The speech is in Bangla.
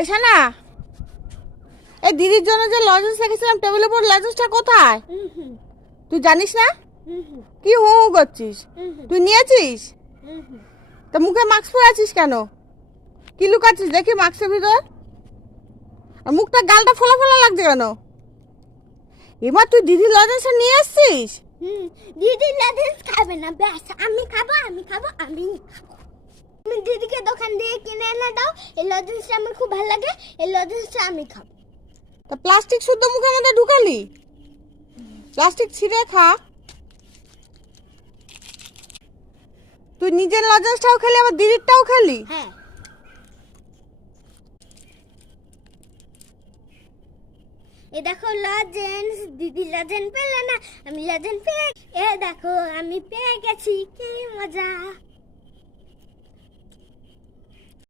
এসা না, এই দিদির জন্য যে লজেন্স রেখেছিলাম টেবিলের উপর, লজেন্সটা কোথায়? তুই জানিস না? কি হু হু করছিস? তুই নিয়েছিস? তা মুখে মাস্ক পরে আছিস কেন? কি লুকাচ্ছিস দেখি মাস্কের ভিতর? আর মুখটা গালটা ফোলা ফোলা লাগছে কেন? এবার তুই দিদির লজেন্সটা নিয়ে এসছিস? দিদি লজেন্স খাবে না, ব্যাস আমি খাবো আমি খাবো আমি খাবো। তুমি দিদিকে দোকান দিয়ে কিনে এনে দাও, এই লজেন্সটা আমার খুব ভালো লাগে, এই লজেন্সটা আমি খাবো। তা প্লাস্টিক শুদ্ধ মুখের মধ্যে ঢুকালি? প্লাস্টিক ছিঁড়ে খা। তুই নিজের লজেন্সটাও খেলি আবার দিদিরটাও খেলি? হ্যাঁ, এ দেখো লজেন্স, দিদি লজেন্স পেলে না, আমি লজেন্স পেয়ে, এ দেখো আমি পেয়ে গেছি, কি মজা।